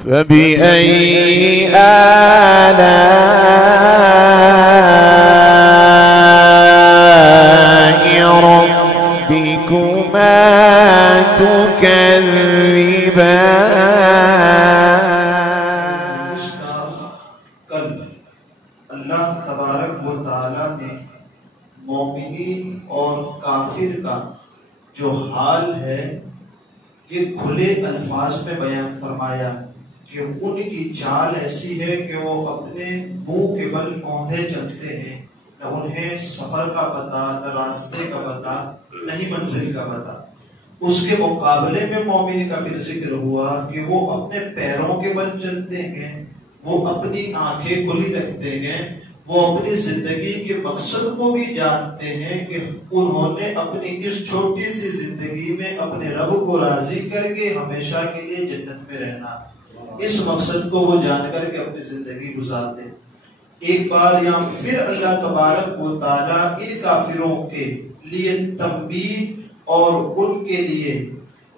فبأي آلاء ربكما تكذبان؟ کل اللہ تبارک و تعالی نے مومنین اور کافر کا جو حال ہے یہ کھلے الفاظ میں بیان فرمایا کہ ان کی چال ایسی ہے کہ وہ اپنے منہ کے بل اوندھے چلتے ہیں، نہ انہیں سفر کا پتہ، نہ راستے کا پتہ، نہ ہی منزل کا پتہ۔ اس کے مقابلے میں مومن کا پھر ذکر ہوا کہ وہ اپنے پیروں کے بل چلتے ہیں، وہ اپنی آنکھیں کھلی رکھتے ہیں، وہ اپنی زندگی کے مقصد کو بھی جانتے ہیں کہ انہوں نے اپنی اس چھوٹی سی زندگی میں اپنے رب کو راضی کر کے ہمیشہ کے لیے جنت میں رہنا، اس مقصد کو وہ جان کر کے اپنی زندگی گزارتے ہیں۔ ایک بار یہاں پھر اللہ تبارک و تعالیٰ ان کافروں کے لیے تنبیہ اور ان کے لیے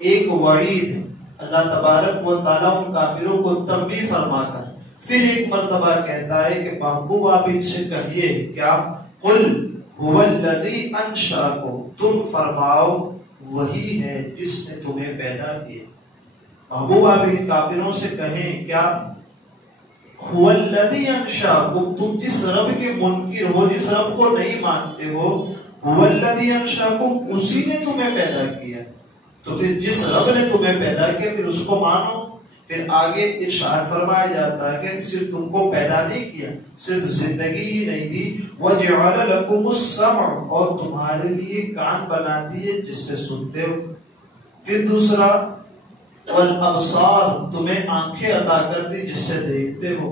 ایک وعید، اللہ تبارک و تعالیٰ ان کافروں کو تنبیہ فرما کر پھر ایک مرتبہ کہتا ہے کہ محبوب آپ ان سے کہیے کیا، قل هو الذی انشأکم، تم فرماؤ وہی ہے جس نے تمہیں پیدا کیا۔ محبوب آپ ان کافروں سے کہیں کیا، هو الذی انشأکم، تم جس رب کے منکر ہو، جس رب کو نہیں مانتے ہو، هو الذی انشأکم، اسی نے تمہیں پیدا کیا، تو پھر جس رب نے تمہیں پیدا کیا پھر اس کو مانو۔ پھر آگے ارشاد فرمایا جاتا ہے کہ صرف تم کو پیدا نہیں کیا، صرف زندگی ہی نہیں دی، وَجَعَلَ لَكُمُ السَّمْعَ، اور تمہارے لیے کان بنا دیے جس سے سنتے ہو۔ پھر دوسرا وَالْأَبْصَارَ، تمہیں آنکھیں عطا کر دی جس سے دیکھتے ہو،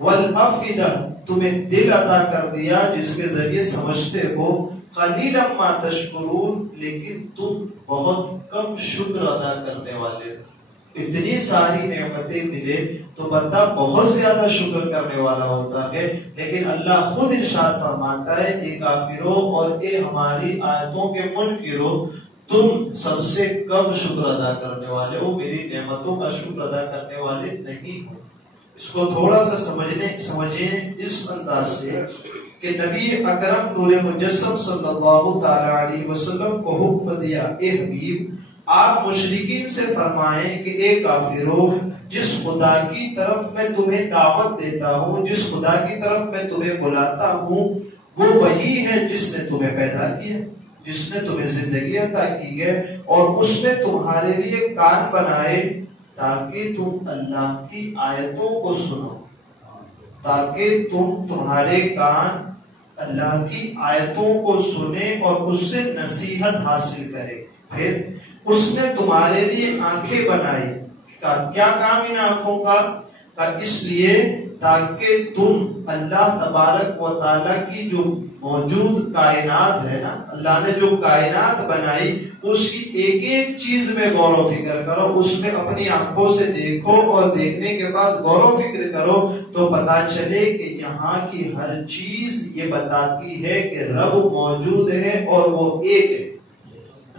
وَالْأَفْئِدَةَ، تمہیں دل عطا کر دیا جس کے ذریعے سمجھتے ہو، قَلِيلًا مَا تَشْكُرُونَ، لیکن تم بہت کم شکر ادا کرنے والے ہو۔ اتنی ساری نعمتیں ملے تو بندہ بہت زیادہ شکر کرنے والا ہوتا ہے، لیکن اللہ خود ارشاد فرماتا ہے اے کافروں اور اے ہماری آیتوں کے منکروں، تم سب سے کم شکر ادا کرنے والے ہو، میری نعمتوں کا شکر ادا کرنے والے نہیں ہو۔ اس کو تھوڑا سا سمجھیں اس انداز سے کہ نبی اکرم نور مجسم صلی اللہ تعالی علیہ وسلم کو حکم دیا اے حبیب آپ مشرکین سے فرمائیں کہ اے کافروں، جس خدا کی طرف میں تمہیں دعوت دیتا ہوں، جس خدا کی طرف میں تمہیں بلاتا ہوں، وہ وہی ہے جس نے تمہیں پیدا کیا، جس نے تمہیں زندگی عطا کی ہے، اور اس نے تمہارے لیے کان بنائے تاکہ تم اللہ کی آیتوں کو سنو، تاکہ تمہارے کان اللہ کی آیتوں کو سنیں اور اس سے نصیحت حاصل کرے۔ پھر اس نے تمہارے لیے آنکھیں بنائی، کیا کام ان آنکھوں کا؟ اس لیے تاکہ تم اللہ تبارک و تعالیٰ کی جو موجود کائنات ہے نا، اللہ نے جو کائنات بنائی اس کی ایک ایک چیز میں غور و فکر کرو، اس میں اپنی آنکھوں سے دیکھو اور دیکھنے کے بعد غور و فکر کرو تو پتا چلے کہ یہاں کی ہر چیز یہ بتاتی ہے کہ رب موجود ہے اور وہ ایک ہے،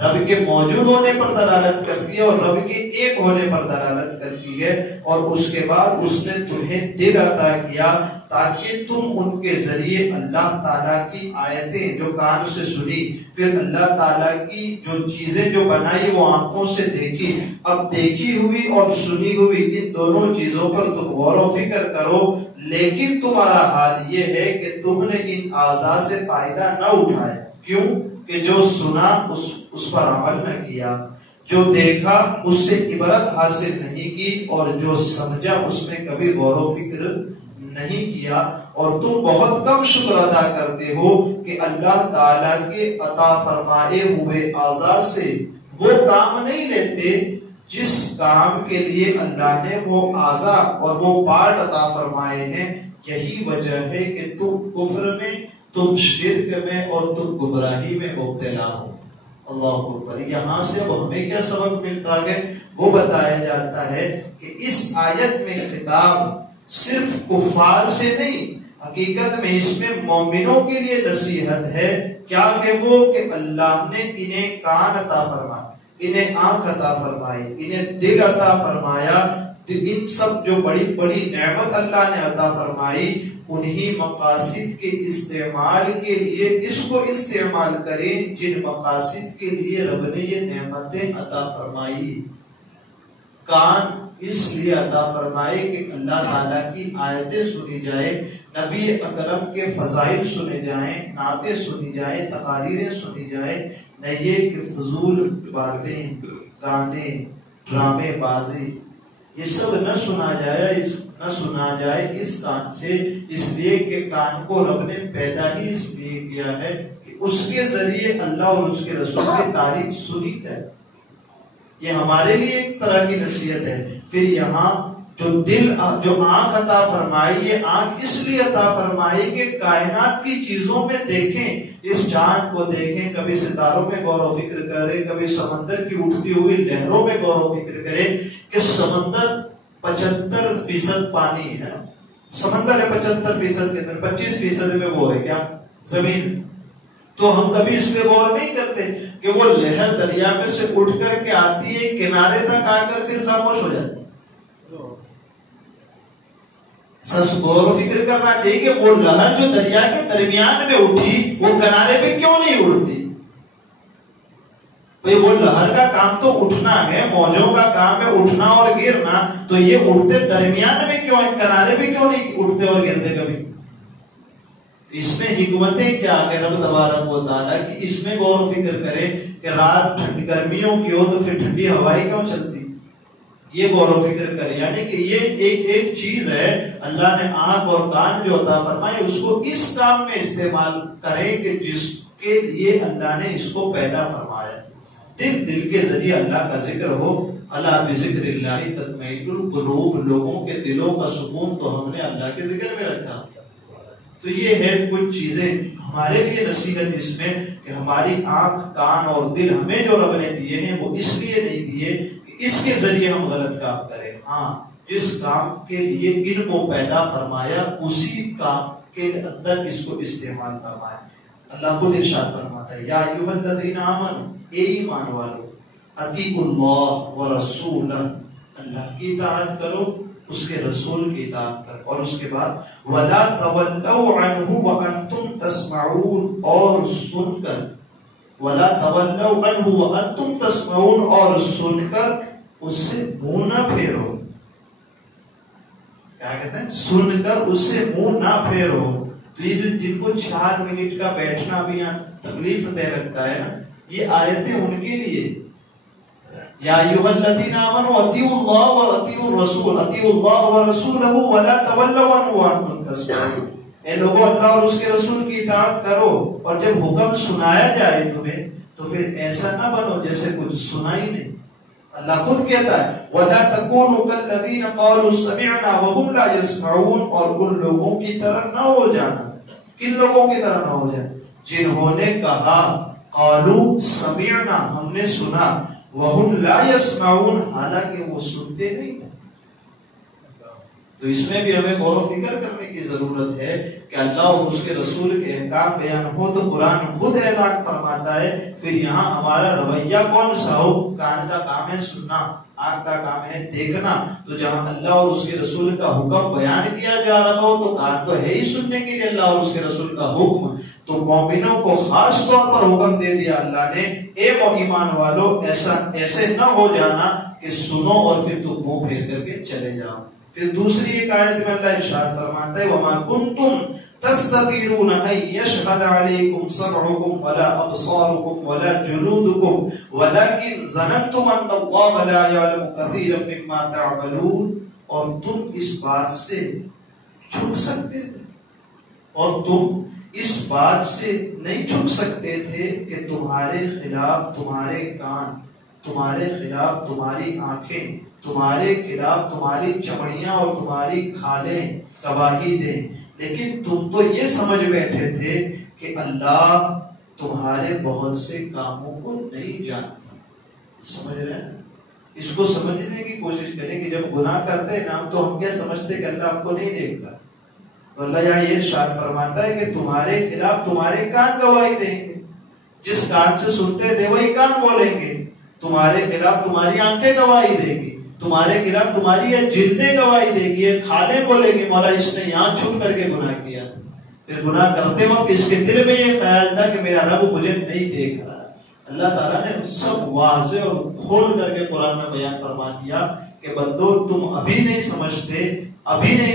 رب کے موجود ہونے پر دلالت کرتی ہے اور رب کے ایک ہونے پر دلالت کرتی ہے۔ اور اس کے بعد اس نے تمہیں دل عطا کیا تاکہ تم ان کے ذریعے اللہ تعالیٰ کی آیتیں جو کان سے سنی، پھر اللہ تعالیٰ کی جو چیزیں جو بنائی وہ آنکھوں سے دیکھی، اب دیکھی ہوئی اور سنی ہوئی ان دونوں چیزوں پر تم غور و فکر کرو، لیکن تمہارا حال یہ ہے کہ تم نے ان اعضاء سے فائدہ نہ اٹھایا۔ کیوں؟ کہ جو سنا اس پر عمل نہ کیا، جو دیکھا اس سے عبرت حاصل نہیں کی، اور جو سمجھا اس میں کبھی غور و فکر نہیں کیا، اور تم بہت کم شکر ادا کرتے ہو کہ اللہ تعالیٰ کے عطا فرمائے ہوئے اعضاء سے وہ کام نہیں لیتے جس کام کے لیے اللہ نے وہ اعضاء اور وہ پارٹ عطا فرمائے ہیں۔ یہی وجہ ہے کہ تم کفر میں، تم شرک میں اور تم گمراہی میں مبتلا ہو۔ اللہ اکبر۔ یہاں سے وہ ہمیں کیا سبق ملتا ہے؟ وہ بتایا جاتا ہے کہ اس آیت میں خطاب صرف کفار سے نہیں، حقیقت میں اس میں مومنوں کے لیے نصیحت ہے۔ کیا ہے وہ؟ کہ اللہ نے انہیں کان عطا فرمایا، انہیں آنکھ عطا فرمائی، انہیں دل عطا فرمایا، ان سب جو بڑی بڑی نعمت اللہ نے عطا فرمائی انہی مقاصد کے استعمال کے لیے اس کو استعمال کریں جن مقاصد کے لیے رب نے یہ نعمتیں عطا فرمائی۔ کان اس لیے عطا فرمائے کہ اللہ تعالیٰ کی آیتیں سنی جائے، نبی اکرم کے فضائل سنے جائیں، نعتیں سنی جائیں، تقاریریں سنی جائیں، نہ یہ کہ فضول باتیں، گانے، ڈرامے بازی یہ سب نہ سنا جائے اس کان سے، اس لیے کہ کان کو رب نے پیدا ہی اس لیے کیا ہے کہ اس کے ذریعے اللہ اور اس کے رسول کی تعریف سنی جائے۔ یہ ہمارے لیے ایک طرح کی نصیحت ہے۔ پھر یہاں جو آنکھ عطا فرمائی، یہ آنکھ اس لیے عطا فرمائی کہ کائنات کی چیزوں میں دیکھیں، اس چاند کو دیکھیں، کبھی ستاروں میں غور و فکر کریں، کبھی سمندر کی اٹھتی ہوئی لہروں میں غور و فکر کریں کہ سمندر 75% پانی ہے، سمندر ہے 75% کے اندر، 25% میں وہ ہے کیا؟ زمین۔ تو ہم کبھی اس پہ غور نہیں کرتے کہ وہ لہر دریا میں سے اٹھ کر کے آتی ہے، کنارے تک آ کر پھر خاموش ہو جاتی ہے۔ سب غور و فکر کرنا چاہیے کہ وہ لہر جو دریا کے درمیان میں اٹھی وہ کنارے پہ کیوں نہیں اڑتی؟ وہ لہر کا کام تو اٹھنا ہے، موجوں کا کام ہے اٹھنا اور گرنا، تو یہ اٹھتے درمیان میں کیوں ہیں؟ کنارے پہ کیوں نہیں اٹھتے اور گرتے کبھی؟ اس میں حکمتیں کیا کہ رب تبارک و تعالیٰ کی اس میں غور و فکر کرے کہ رات گرمیوں کی ہو تو پھر ٹھنڈی ہوائیں کیوں چلتی، یہ غور و فکر کرے۔ یعنی کہ یہ ایک چیز ہے، اللہ نے آنکھ اور کان جو عطا فرمائے اس کو اس کام میں استعمال کرے کہ جس کے لیے اللہ نے اس کو پیدا فرمایا۔ دل کے ذریعے اللہ کا ذکر ہو، اللہ بذکر اللہ تطمئن القلوب، لوگوں کے دلوں کا سکون تو ہم نے اللہ کے ذکر میں رکھا۔ تو یہ ہے کچھ چیزیں ہمارے لیے نصیحت اس میں کہ ہماری آنکھ، کان اور دل ہمیں جو رب نے دیے ہیں وہ اس لیے نہیں دیے کہ اس کے ذریعے ہم غلط کام کریں، ہاں جس کام کے لیے ان کو پیدا فرمایا اسی کام کے اندر اس کو استعمال فرمایا۔ اللہ خود ارشاد فرماتا ہے، یا ایھا الذین آمنوا، اے ایمان والو، اطیعوا اللہ ورسولہ، اللہ کی اطاعت کرو، اس کے رسول کی اطاعت کرو، اور اس کے بعد وَلَا تَوَلَّوْا عَنْهُ وَأَنْتُمْ تَسْمَعُونَ، اور سن کر وَلَا تَوَلَّوْا عَنْهُ وَأَنْتُمْ تَسْمَعُونَ، اور سن کر اس سے منہ نہ پھیرو۔ کیا کہتے ہیں؟ سن کر اس سے منہ نہ پھیرو۔ تو یہ جن کو 4 منٹ کا بیٹھنا بھی یہاں تکلیف دے رکھتا ہے نا، یہ آیتیں ان کے لیے، یا ایھا الذین آمنوا اطیعوا اللہ واطیعوا الرسول، اطیعوا اللہ ورسولہ ولا تولوا عنہ وانتم تسمعون، اے لوگوں اللہ اور اس کے رسول کی اطاعت کرو، اور جب حکم سنایا جائے تمہیں تو پھر ایسا نہ بنو جیسے کچھ سنا ہی نہیں۔ اللہ خود کہتا ہے وَلَا تَكُونُوا كَالَّذِينَ قَالُوا سَمِعْنَا وَهُمْ لَا يَسْمَعُونَ، اور ان لوگوں کی طرح نہ ہو جانا۔ کن لوگوں کی طرح نہ ہو جانا؟ جنہوں نے کہا قالوا سمعنا، ہم نے سنا، وَهُمْ لَا يَسْمَعُونَ، حالانکہ وہ سنتے نہیں تھے۔ تو اس میں بھی ہمیں غور و فکر کرنے کی ضرورت ہے کہ اللہ اور اس کے رسول کے احکام بیان ہو تو قرآن خود اعلان فرماتا ہے، پھر یہاں ہمارا رویہ کون سا ہو؟ کان کا کام ہے سننا، آنکھ کا کام ہے دیکھنا، تو جہاں اللہ اور اس کے رسول کا حکم بیان کیا جا رہا ہو تو کان تو ہے ہی سننے کے لیے اللہ اور اس کے رسول کا حکم، تو مومنوں کو خاص طور پر حکم دے دیا اللہ نے، اے ایمان والو ایسے نہ ہو جانا کہ سنو اور پھر تم منہ پھیر کر کے چلے جاؤ۔ پھر دوسری ایک آیت میں اللہ ارشاد فرماتا ہے وَمَا كُنْتُمْ تَسْتَطِيعُونَ أَن يَشْهَدَ عَلَيْكُمْ سَمْعُكُمْ وَلَا أَبْصَارُكُمْ وَلَا جُلُودُكُمْ وَلَكِنْ ظَنَنْتُمْ أَنَّ اللَّهَ لَا يَعْلَمُ كَثِيرًا مِّمَّا تَعْمَلُونَ، اور تم اس بات سے چھپ سکتے تھے، اور تم اس بات سے نہیں چھپ سکتے تھے کہ تمہارے خلاف تمہارے کان، تمہارے خلاف تمہاری آنکھیں، تمہارے خلاف تمہاری چمڑیاں اور تمہاری کھالیں گواہی دیں، لیکن تم تو یہ سمجھ بیٹھے تھے کہ اللہ تمہارے بہت سے کاموں کو نہیں جانتا۔ سمجھ رہے ہیں؟ اس کو سمجھنے کی کوشش کریں کہ جب گناہ کرتے ہیں نا تو ہم کیا سمجھتے کہ اللہ آپ کو نہیں دیکھتا، تو اللہ یہاں یہ ارشاد فرماتا ہے کہ تمہارے خلاف تمہارے کان گواہی دیں گے، جس کان سے سنتے تھے وہی کان بولیں گے، تمہارے خلاف تمہاری آنکھیں گواہی دیں گی، تمہارے خلاف تمہاری یہ جلدیں گواہی دے گی، کھالیں بولے گی مولا اس نے یہاں چھپ کر کے گناہ کیا. پھر گناہ کرتے وقت اس کے دل میں یہ خیال تھا کہ میرا رب مجھے نہیں دیکھ رہا. اللہ تعالیٰ نے سب واضح اور کھول کر کے قرآن میں بیان فرما دیا کہ بندو تم ابھی نہیں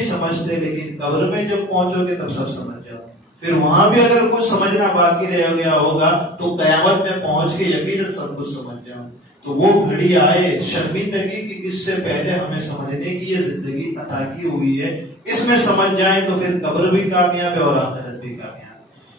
سمجھتے لیکن قبر میں جب پہنچو گے تب سب سمجھ جاؤ. پھر وہاں بھی اگر کچھ سمجھنا باقی رہ گیا ہوگا تو قیامت میں پہنچ کے یقیناً سب کچھ سمجھ جاؤ. تو وہ گھڑی آئے شرمندگی کی، اس سے پہلے ہمیں سمجھنے کی یہ زندگی عطا کی ہوئی ہے، اس میں سمجھ جائیں تو پھر قبر بھی کامیاب ہے اور آخرت بھی کامیاب.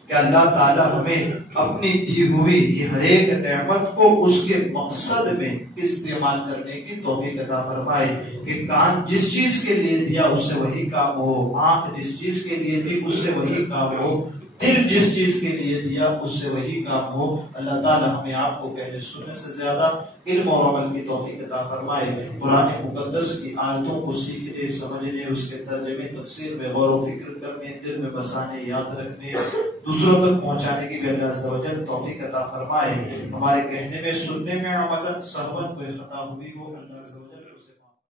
کہ اللہ تعالیٰ ہمیں اپنی دی ہوئی یہ ہر ایک نعمت کو اس کے مقصد میں استعمال کرنے کی توفیق عطا فرمائے. کہ کان جس چیز کے لیے دیا اس سے وہی کام ہو، آنکھ جس چیز کے لیے دی اس سے وہی کام ہو، دل جس چیز کے لیے دیا اس سے وہی کام ہو. اللہ تعالیٰ ہمیں آپ کو کہنے سننے سے زیادہ علم اور عمل کی توفیق عطا فرمائے. قرآن مقدس کی آیتوں کو سیکھنے، سمجھنے، اس کے ترجمے تفسیر میں غور و فکر کرنے، دل میں بسانے، یاد رکھنے، دوسروں تک پہنچانے کی بھی اللہ عز و جل توفیق عطا فرمائے. ہمارے کہنے میں، سننے میں، عملاً سہون کوئی خطا ہوئی ہو اللہ عز و جل